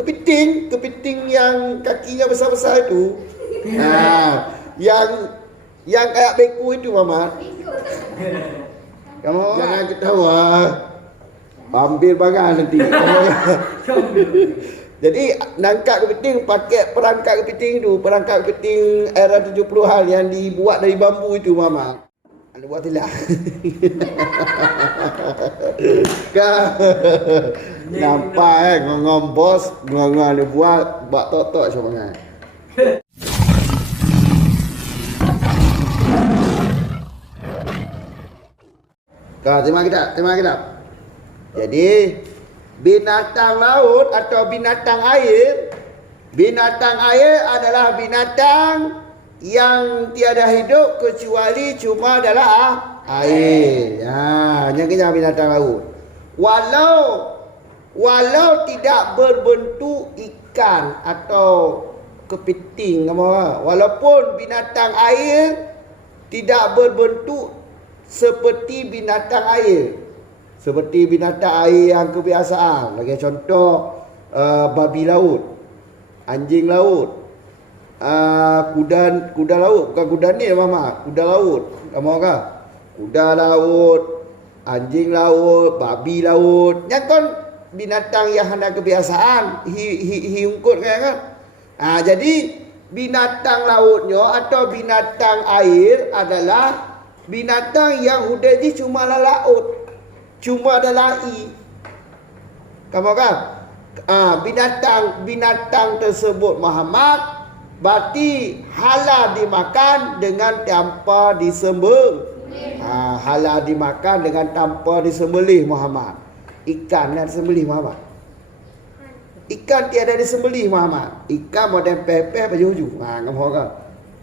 kepiting yang kakinya besar-besar itu. Yang kayak beku itu Mamat. Kamu jangan ketawa. Ambil barang nanti. Jadi nangkap kepiting pakai perangkap kepiting itu, perangkap kepiting era 70-an yang dibuat dari bambu itu Mamat. Anda buat tidak? Nampak ngomong bos, ngomong dia buat tok-tok sebenarnya. Terima kita. Jadi binatang laut atau binatang air adalah binatang yang tiada hidup kecuali cuma adalah air. Yang kita binatang laut. Walau tidak berbentuk ikan atau kepiting, walaupun binatang air tidak berbentuk seperti binatang air. Seperti binatang air yang kebiasaan. Bagi contoh babi laut, anjing laut, kuda laut. Bukan kuda ni Mama, kuda laut. Kamu kan? Kuda laut, anjing laut, babi laut. Yang kan binatang yang ada kebiasaan hiungkut kan? Jadi binatang lautnya atau binatang air adalah binatang yang udah di cuma laut, cuma adalah kamu kan? Binatang tersebut Muhammad berarti halal dimakan dengan tanpa disembelih. Halal dimakan dengan tanpa disembelih Muhammad. Ikan yang disembelih Muhammad. Ikan tiada disembelih Muhammad. Ikan model pepeh baju-baju. Kamu kan?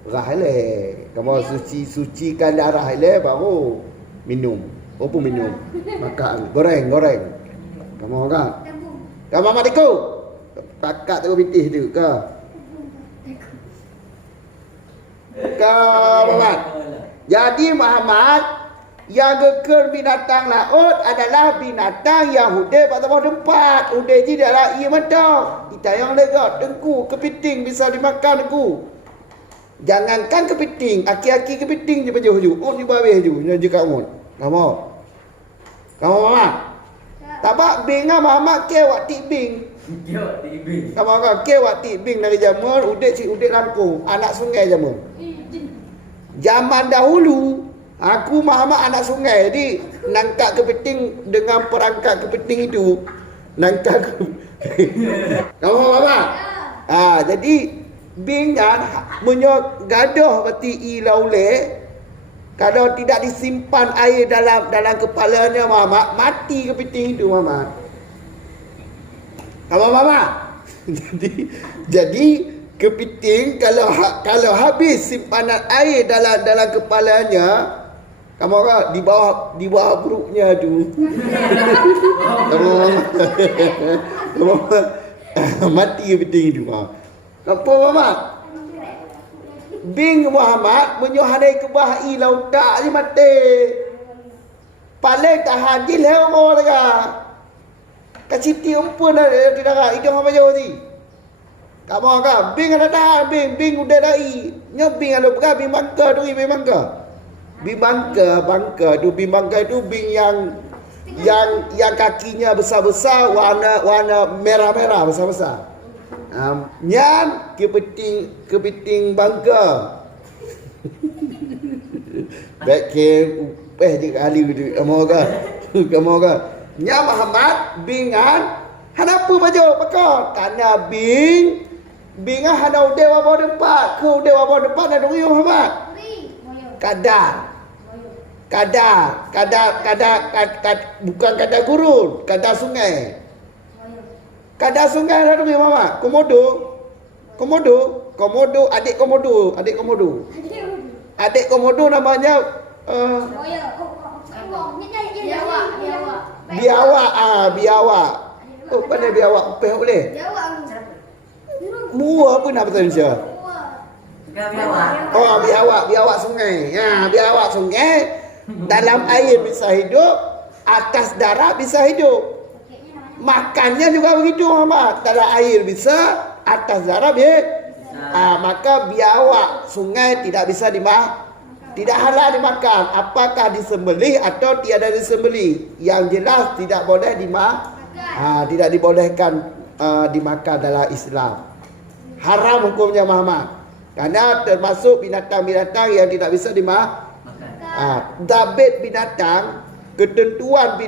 Rahile. Kamu sucikan darah ile baru minum. Apa minum? Makan. Goreng. Kamu kan? Kamu Muhammad ikut. Takat tu pitih tu ke? Muhammad. Jadi Muhammad, yang gekar binatang laut adalah binatang yang hude pada tempat. Hude je adalah ia mata. Kita yang lega dengku, kepiting bisa dimakan dengku. Jangankan kepiting, aki-aki kepiting je baju-baju. Oh ni babeh je, je kamu. Kamu Muhammad. Tabak bing Muhammad ke waktu bing. Kamu kan ke waktu bing dari zaman udik Lampung, anak sungai zaman. Zaman dahulu aku Muhammad anak sungai, jadi nangkap kepiting dengan perangkap kepiting itu. Nangkap kamu Muhammad. Jadi bingan menyok gadah berarti laule. Kalau tidak disimpan air dalam kepalanya Muhammad, mati kepiting itu Muhammad. Kamu Muhammad. Jadi kepiting kalau habis simpanan air dalam kepalanya, kamu kan di bawah perutnya tu. Kamu mati kepiting itu. Apa Muhammad? Bing Muhammad menyohadai ke bahi lautak je mati. Paling tahan je leher orang lega. Kaciti umpun di darat hidung apa jauh ni. Kamu kan bing ada tahan bing udah dai. Nya bing ada pegang bing bangka tu bing bangka. Bing bangka tu bing yang kakinya besar-besar warna merah-merah besar-besar. Nyan kepiting bangka. Baik ke je kali tu kamu kan. Nya Muhammad bingan kenapa baju pakar? Karena bingan hana udah bawah depan. Ku udah bawah depan ada riuh Muhammad. Kadar bukan kadar gurun, kadar sungai. Kadar sungai ada tu Mama. Komodo, adik komodo namanya biawak. Oh, pandai biawak upeh boleh. Mua pun nak betul Indonesia. Biawak sungai. Biawak sungai dalam air bisa hidup, atas darat bisa hidup. Makannya juga begitu Muhammad. Dalam air bisa, atas darah maka biawak sungai tidak bisa tidak halal dimakan. Apakah disembelih atau tiada disembelih? Yang jelas tidak boleh tidak dibolehkan dimakan dalam Islam. Haram hukumnya Muhammad. Karena termasuk binatang-binatang yang tidak bisa dimakan. Dabit binatang, ketentuan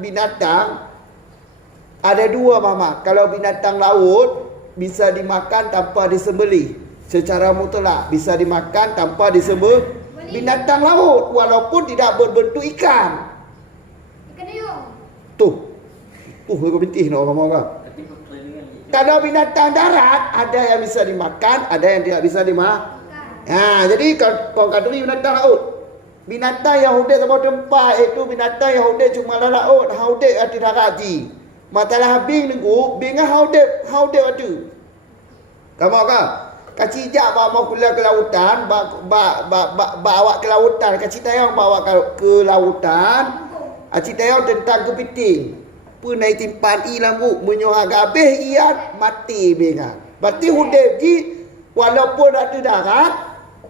binatang ada dua Muhammad. Kalau binatang laut bisa dimakan tanpa disembelih secara mutlak, bisa dimakan tanpa disembelih. Binatang laut walaupun tidak berbentuk ikan. Tuh aku bintih nak orang-orang. Kalau binatang darat ada yang bisa dimakan, ada yang tidak bisa dimakan. Jadi kalau kata binatang laut, binatang yang hidup sama tempat itu binatang yang hidup cuma dalam laut, hidup di darat ji. Matalah bing nunggu, bing hidup ada. Kamu kan? Kacik jak bawa kuliah ke lautan, bawa ke lautan, kacik tayang bawa ke lautan. Kacik tayang tentang kepiting. Punai timpan lambu menyohag habis ia mati bengan. Berarti hidup ji walaupun ada darat,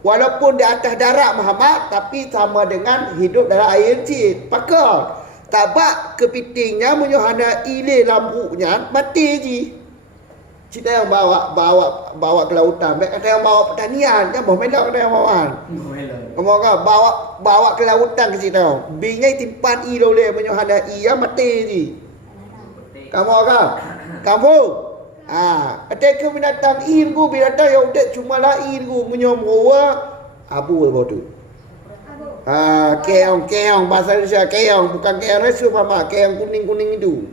walaupun di atas darat Muhammad, tapi sama dengan hidup dalam air ji. Pakar. Tabak kepitingnya menyohana ile lambunya mati ji. Cita yang bawa ke lautan, baik kata yang bawa pertanian, kan boleh melak kata yang bawa. Kamu kan bawa ke lautan ke cita. Bingai timpan i loleh menyohana ia mati ji. Kamu kan? Kamu ketika binatang irgu binatang yang udah cuma lah irgu menyomoa abu tu. Keong bahasa Indonesia keong, bukan keong resu Muhammad, keong kuning itu.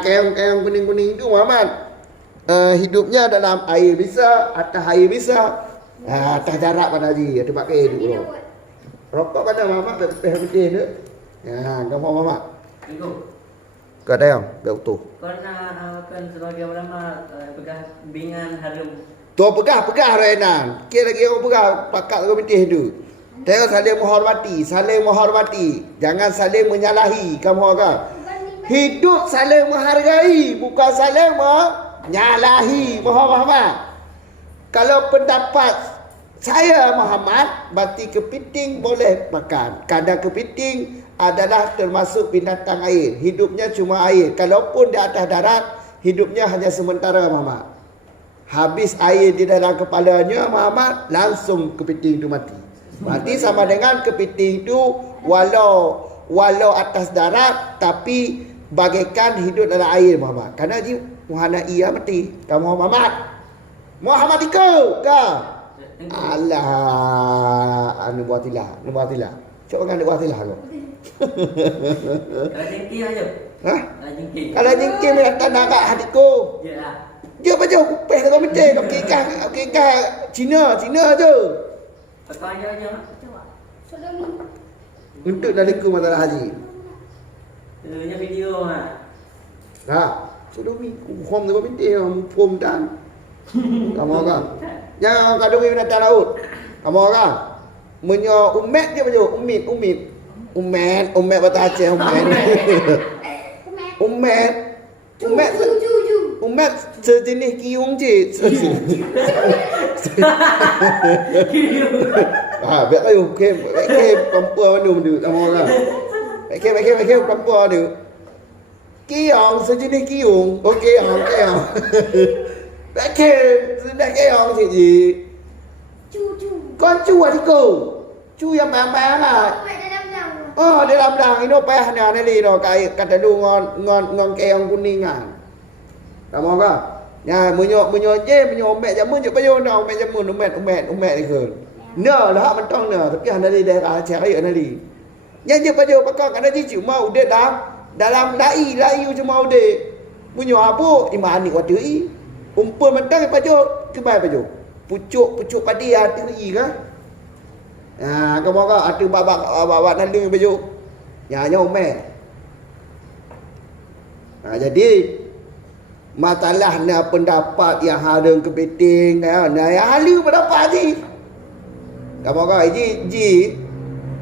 Keong kuning itu Muhammad. Hidupnya dalam air bisa, atas air bisa, atas darat pada haji, ada pakai hidup. Rokok pada Muhammad lebih penting tu. Kamu Muhammad. Kau ada yang tak utuh. Kau nak kan sebagai ulama pegang bingan harum. Tu pegah Renan. Kira lagi orang pegah pakat kau penting tu. Tengok saling menghormati. Jangan saling menyalahi. Kamu kan? Hidup saling menghargai, bukan saling menyalahi. Muhammad. Kalau pendapat saya Muhammad, berarti kepiting boleh makan. Kadang kepiting adalah termasuk binatang air. Hidupnya cuma air. Kalaupun di atas darat, hidupnya hanya sementara Muhammad. Habis air di dalam kepalanya Muhammad, langsung kepiting itu mati. Mati sama dengan kepiting itu walau atas darat, tapi bagaikan hidup dalam air Muhammad. Kerana dia Muhammad ia mati. Kamu Muhammad ikut ke? Alah, anu buatilah. Cuba kan buatilah kau. Kalau jengking aja. Kalau jengking datang nak hatiku. Yalah. Dia baca kupeh kau mesti kau kekah Cina je. Pakai aja. Untuk daliku masalah haji. Tentunya video Sodomi hom tu kau mesti hom dan. Kamu kan? Yang kadang binatang laut. Kamu kan? Menyo umet je baju umet bahasa Aceh umet sejenis kiung je. Biar kayu ke perempuan tu kamu kan. Ke perempuan tu. Kiong sejenis kiung. Okey kiong. Sudah keong je. Con chu adiko. Chu yang bang lah. Dalam dang ini payah ni ana li no kai kata du ngon keong kuningan. Kamu kan? Ya menyo omek jamun je payo no omek jamun omek ni ke. No lah mentong no tapi ana li daerah Aceh ayo ana li. Yang je payo pakak ana ji cuma udah dalam lai cuma udah. Menyo apa iman ni kata i. Umpul mentang pajo kebai pajo. Pucuk padi hati i ke? Kamu kan ada babak nandung pajo. Nya omek. Jadi masalahnya pendapat yang harum kepiting yang halu pendapat ji. Kamu kan ji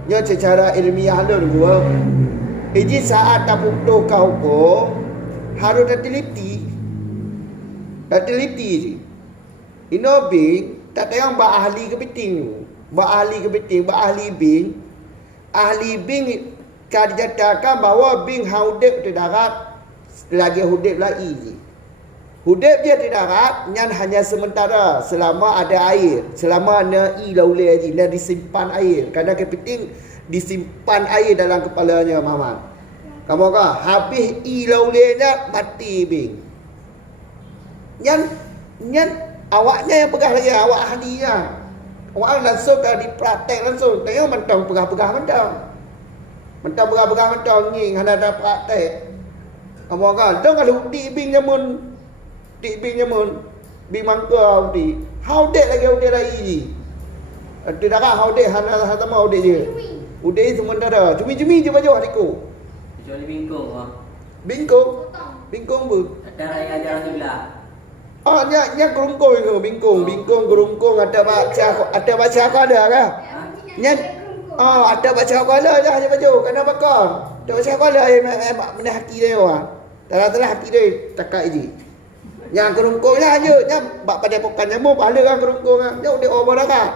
nya secara ilmiah tu gua. Iji saat tak butuh kau pun harus dah teliti. Dah teliti je. Ino bing tak tayang ba ahli ke beting. Ba ahli ke beting, ba ahli bing. Ahli bing kad jatakan bahawa bing haudep di darat lagi hudep lagi je. Hudep dia di darat yang hanya sementara selama ada air. Selama ada i laulai je, dia disimpan air. Kerana kepiting disimpan air dalam kepalanya Muhammad. Kamu kah habis i laulainya mati bing. Yang awaknya yang pegah lagi, awak ahlinya. Awak langsung dah dipraktek langsung. Tengok mentang pegah-pegah mentang. Mentang pegah-pegah mentang ni hana dah praktek. Kamu kah dong kalau di bing nyamun. Di bing nyamun. Bing mangka di. Haudek lagi ni. Tidak kah haudek hana sama haudek je. Udai sementara. Cumi-cumi je baju hatiku. Kecuali bingkong ah. Bingkong? Bingkong pun. Ada raya ajaran sebelah. Oh, nya kerungkung ke bingkong. Bingkong kerungkung ada baca aku ada ke? Nya ada baca aku ada je hanya baju. Kena bakar. Ada baca aku ada mana haki dia wah. Telah haki dia takak je. Yang kerungkung lah je. Nya bak pada pokan nyamuk pahala kan kerungkung ah. Nya udah over dah kan.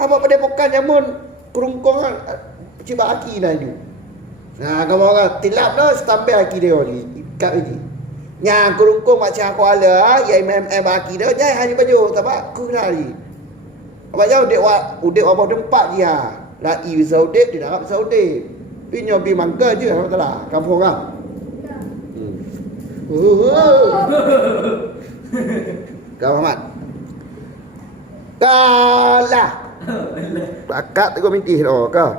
Apa pada pokan nyamuk kerungkung kan cibak haki dah je. Nah, kamu orang tilap dah stampai haki dia ni. Ikat je. Yang kerungkung macam aku ala, ya baki dia, jangan hanya baju, tak apa, aku kenal ni. Apa jauh udek abah tempat dia. Lai bisa udek, dia nak bisa udek. Pinya bi mangga je, tak lah, kampung kan. Kau Muhammad. Kalah. Bakat tu kau minti dah kau.